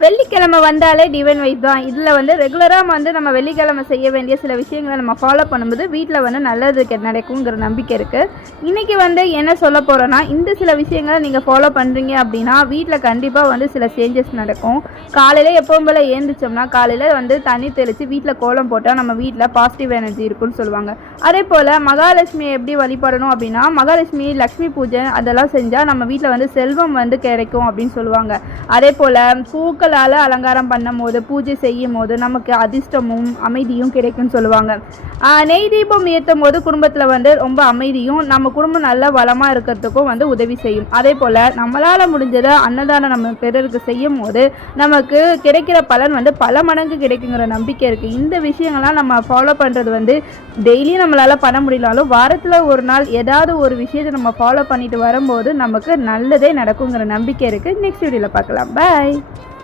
வெள்ளிக்கிழமை வந்தாலே divine wise தான். இதில் வந்து ரெகுலராக நம்ம வெள்ளிக்கிழமை செய்ய வேண்டிய சில விஷயங்களை நம்ம ஃபாலோ பண்ணும்போது வீட்டில் நல்லது நடக்குங்கிற நம்பிக்கை இருக்குது. இன்றைக்கி என்ன சொல்ல போகிறோன்னா, இந்த சில விஷயங்களை நீங்கள் ஃபாலோ பண்ணுறீங்க அப்படின்னா வீட்டில் கண்டிப்பாக சில சேஞ்சஸ் நடக்கும். காலையில் எப்பவும் போல் ஏந்திரிச்சோம்னா காலையில் தண்ணி தெளித்து வீட்டில் கோலம் போட்டால் நம்ம வீட்டில் பாசிட்டிவ் எனர்ஜி இருக்குன்னு சொல்லுவாங்க. அதே போல் மகாலட்சுமியை எப்படி வழிபடணும் அப்படின்னா, மகாலட்சுமி லக்ஷ்மி பூஜை அதெல்லாம் செஞ்சால் நம்ம வீட்டில் செல்வம் கிடைக்கும் அப்படின்னு சொல்லுவாங்க. அதே போல் பூக்களால் அலங்காரம் பண்ணும் போது பூஜை செய்யும் போது நமக்கு அதிர்ஷ்டமும் அமைதியும் கிடைக்கும்னு சொல்லுவாங்க. நெய் தீபம் ஏற்றும் போது குடும்பத்தில் ரொம்ப அமைதியும் நம்ம குடும்பம் நல்ல வளமாக இருக்கிறதுக்கும் உதவி செய்யும். அதே போல் நம்மளால் முடிஞ்சதை அன்னதானம் நம்ம பிறருக்கு செய்யும் போது நமக்கு கிடைக்கிற பலன் பல மடங்கு கிடைக்குங்கிற நம்பிக்கை இருக்குது. இந்த விஷயங்கள்லாம் நம்ம ஃபாலோ பண்ணுறது டெய்லி நம்மளால் பண்ண முடியலாலும் வாரத்தில் ஒரு நாள் ஏதாவது ஒரு விஷயத்தை நம்ம ஃபாலோ பண்ணிட்டு வரும்போது நமக்கு நல்லதே நடக்குங்கிற நம்பிக்கை இருக்குது. நெக்ஸ்ட் வீடியோவில் பார்க்கலாம். பாய்.